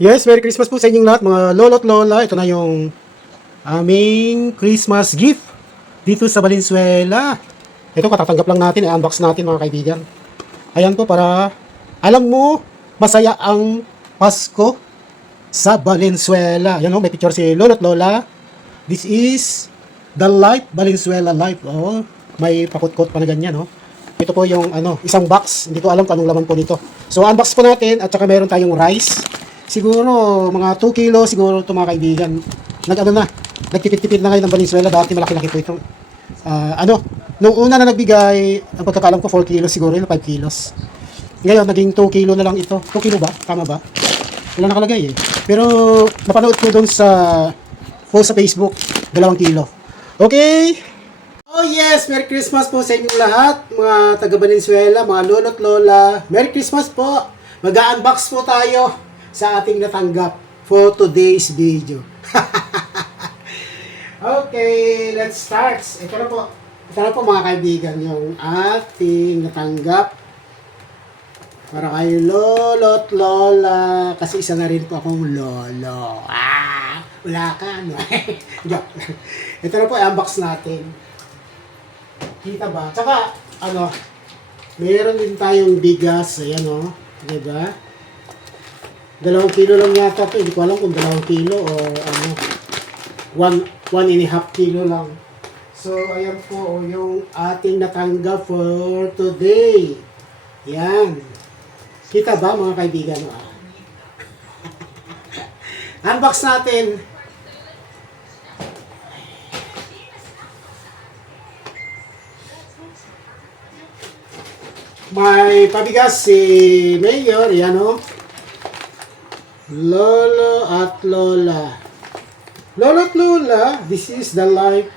Yes, Merry Christmas po sa inyong lahat, mga lolo't lola. Ito na yung aming Christmas gift dito sa Valenzuela. Ito, katatanggap lang natin, i-unbox natin mga kaibigan. Ayan po, para alam mo, masaya ang Pasko sa Valenzuela. Ayan o, may picture si lolo't lola. This is the Life, Valenzuela Life. Oh, may pakot-kot pa na ganyan, oh. Ito po yung isang box. Hindi ko alam kung anong laman po nito. So, unbox po natin at saka meron tayong rice. Siguro, mga 2 kilo siguro ito mga kaibigan. Nagtipid-tipid na ngayon ng Valenzuela. Dati malaki-laki po ito. Nung una na nagbigay, ang pagkakalam ko 4 kilos siguro yun, 5 kilos. Ngayon, naging 2 kilo na lang ito. 2 kilo ba? Tama ba? Wala nakalagay eh. Pero, napanood ko doon sa post sa Facebook, 2 kilo. Okay? Oh yes! Merry Christmas po sa inyong lahat, mga taga Valenzuela, mga lolo't lola. Merry Christmas po! Mag-unbox po tayo sa ating natanggap for today's video. Okay, let's start. Ito na po mga kaibigan, yung ating natanggap para kay lolo't lola. Kasi isa na rin po akong lolo. Wala ka, no? Joke. Ito na po, i-unbox natin. Kita ba? Tsaka, mayroon din tayong bigas. Ayan, o. Diba? 2 kilo lang yata ito. Hindi ko alam kung 2 kilo o 1.5 kilo lang. So, ayan po yung ating natanggap for today. Yan. Kita ba mga kaibigan? Unbox natin. May pabigas si Mayor. Yan o. Lolo at Lola. Lolo at Lola, this is the Life,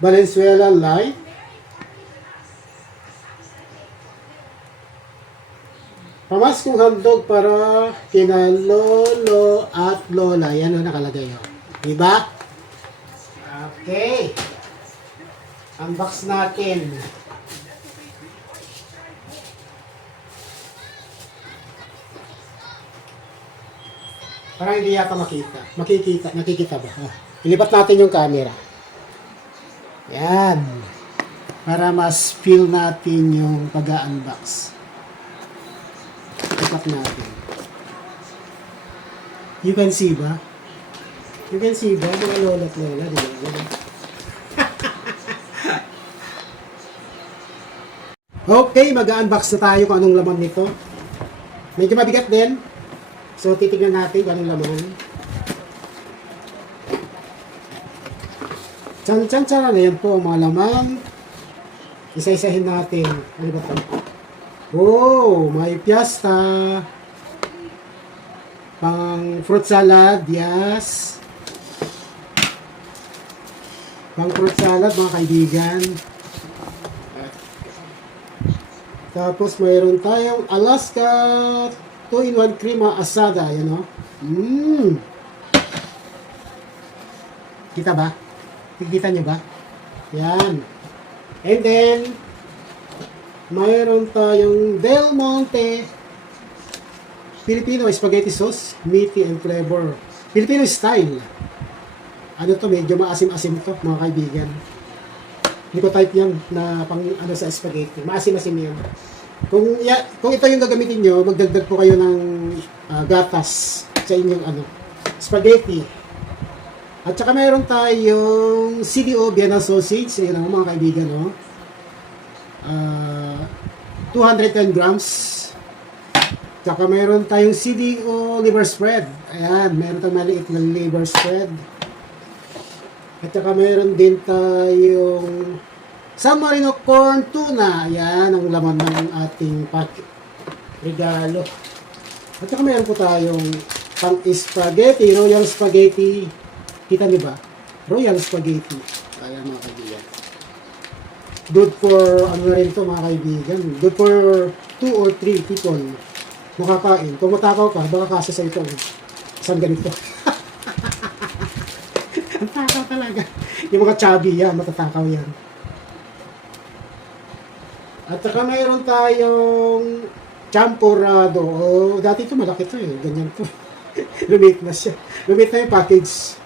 Valenzuela Life. Pamaskong handog para kina Lolo at Lola. Yan o nakalagay o. Diba? Okay. Unbox natin. Parang hindi yata makita. Nakikita ba? Ilipat natin yung camera. Yan. Para mas feel natin yung pag-unbox. Ilipat natin. You can see ba? You can see ba? Mga lola at lola. Diba? Okay, mag-unbox na tayo kung anong laman nito. Medyo mabigat din. So, titignan natin kung anong laman. Tsan-tsan-tsan. Ayan po ang mga laman. Isa-isahin natin. Ano ba ito? Oh, may piyesta. Pang fruit salad. Yes. Pang fruit salad, mga kaibigan. Tapos, mayroon tayong Alaska 2-in-1 crema asada, yan o. Kita ba? Kita nyo ba? Yan. And then, mayroon tayong Del Monte Filipino spaghetti sauce, meaty and flavor. Filipino style. Ano to, medyo maasim-asim to, mga kaibigan. Hindi ko type yan na pang sa spaghetti. Maasim-asim yan. Kung ito yung gagamitin nyo, magdagdag po kayo ng gatas sa inyong spaghetti. At saka mayroon tayong CDO Vienna sausage. Ayan ang mga kaibigan, no? 210 grams. Tsaka mayroon tayong CDO liver spread. Ayan, mayroon tayong maliit na liver spread. At saka mayroon din tayong San Marino corn tuna. Ayan ang laman ng ating regalo. At saka mayroon po tayong pang spaghetti, royal spaghetti. Kita niyo ba? Royal spaghetti. Ayan mga kaibigan. Good for, na rin to mga kaibigan. Good for 2 or 3 people makakain. Kung matakaw ka, baka kasi sa ito. Isang ganito. Ang takaw talaga. Yung mga chubby yan, matatakaw yan. At saka mayroon tayong Champurrado. Oh, dati ito malaki to eh. Ganyan to. Lumit na siya. Lumit na yung package.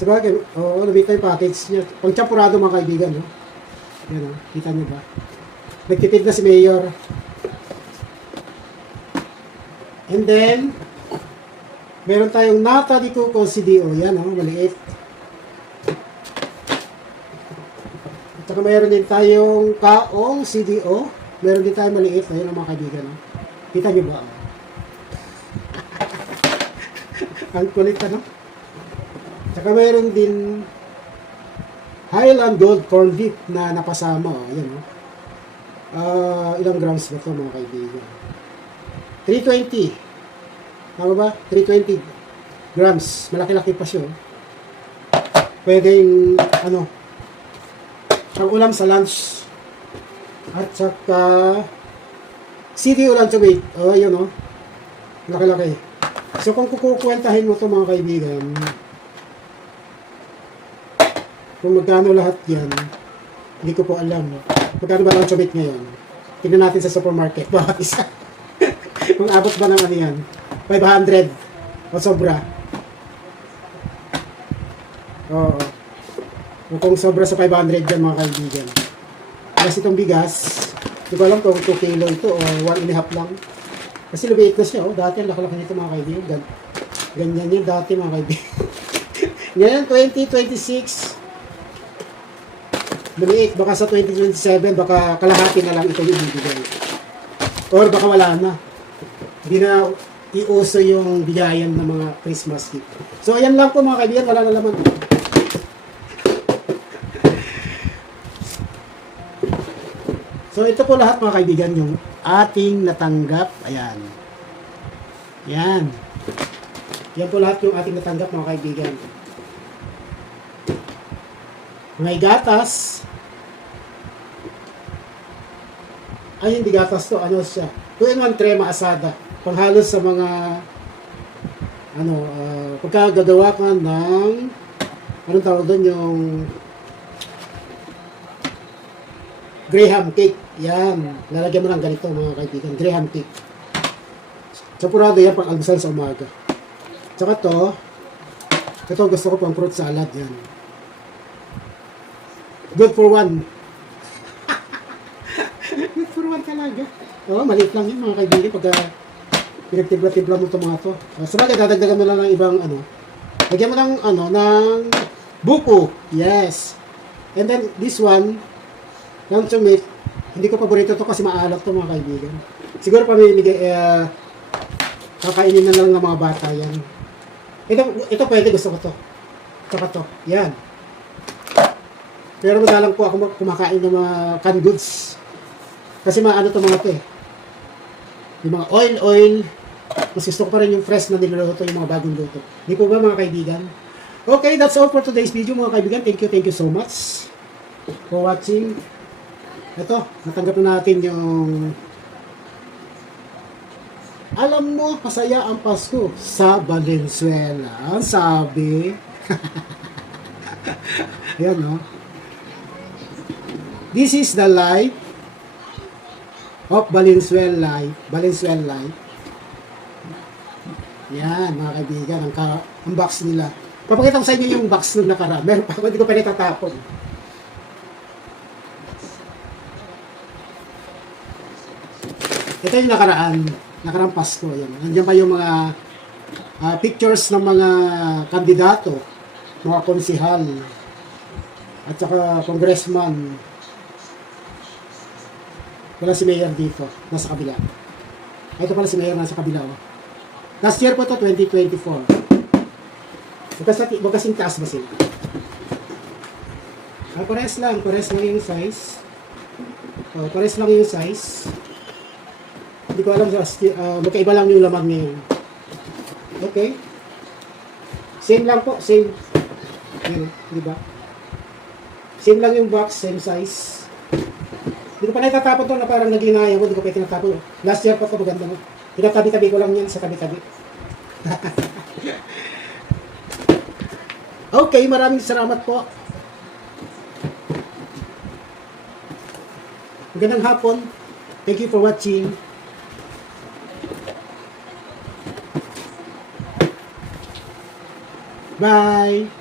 Sabagay, lumit na yung package niya. Pang champurrado mga kaibigan, no? Yan, oh. Kita niyo ba? Nagtitid na si Mayor. And then, meron tayong nata di Coco CDO. Yan, oh, maliit. At saka meron din tayong kaong CDO. Meron din tayong maliit. Ayun ang mga kaibigan, no? Kita niyo ba? Ang kulit, ano? Tsaka mayroon din Highland Gold Corn Beef na napasama. Oh. Ayan, oh. Ilang grams ba ito, mga kaibigan? 320. Tama ba? 320 grams. Malaki-laki pa siya. Oh. Pwedeng, ano, pang ulam sa lunch. At saka CDO lang to wait. Oh, ayun, oh. Laki-laki. So, kung kukukwentahin mo ito, mga kaibigan, kung magkano lahat yan, hindi ko po alam. Magkano ba lang chumit ngayon? Tignan natin sa supermarket. Bawat isa. Kung abot ba ng ano yan? 500 o sobra. Oo. O kung sobra sa 500 yan, mga kaibigan. Kasi itong bigas, hindi ko alam kung 2 kilo ito o 1.5 lang. Kasi lumiit na siya. Oh. Dati ang laki-laki nito, mga kaibigan. Ganyan yun dati, mga kaibigan. Ngayon, 2026. Lumiit. Baka sa 2027, baka kalahati na lang ito yung bibigay. Or baka wala na. Hindi na iuso yung bigayan ng mga Christmas gift. So, ayan lang po, mga kaibigan. Wala na laman. So, ito po lahat, mga kaibigan, yung ating natanggap. Ayan. Yan. Yan po lahat yung ating natanggap, mga kaibigan. May gatas. Ay, hindi gatas to. Ano siya? 2-in-1 crema asada. Panghalos sa mga pagkagagawa ka ng anong tawag doon, yung Graham cake. Yan. Lalagyan mo ng ganito, mga kaibigan. Graham cake. Champurrado yan pang almusal sa umaga. Tsaka ito gusto ko pang fruit salad. Yan. Good for one. Good for one talaga. Oo, maliit lang yun, mga kaibigan. Pagka pinagtibla-tibla mo itong mga to. Sabagay, dadagdagan mo lang ng ibang lagyan mo ng buko. Yes. And then, this one, yung chumit, hindi ko paborito to kasi maalat to, mga kaibigan. Siguro pamimigay, kakainin na lang ng mga bata yan. Ito pwede, gusto ko to. Tsaka to, yan. Pero madalang po ako kumakain ng mga canned goods. Kasi maano to mga to eh. Yung mga oil. Mas gusto ko pa rin yung fresh na niluluto, yung mga bagong luto. Hindi po ba, mga kaibigan? Okay, that's all for today's video, mga kaibigan. Thank you so much for watching. Ito, natanggap na natin yung alam mo, masaya ang Pasko sa Valenzuela. Ang sabi. Ayan, no? This is the life of Valenzuela. Valenzuela. Yan, mga kaibigan, ang box nila. Papakita ko sa inyo yung box nung nakaraan. Meron pa, hindi ko pa nitatapon. Ito yung nakaraan Pasko. Yan. Nandiyan pa yung mga pictures ng mga kandidato, mga konsihal, at saka congressman. Wala si Mayor dito, nasa kabila. Ito pala si Mayor nasa kabila. Oh. Last year po ito, 2024. Magkasing taas ba sila? Pares lang yung size. Pares lang yung size. Hindi ko alam, magkaiba lang yung laman ngayon. Okay. Same lang po, same. Yan, di ba? Same lang yung box, same size. Hindi ko pa natatapon to na parang naglinaya ko, hindi ko pa tinatapon. Last year pa ito, maganda mo. Tinatabi-tabi ko lang yan sa tabi-tabi. Okay, maraming salamat po. Magandang hapon. Thank you for watching. Bye!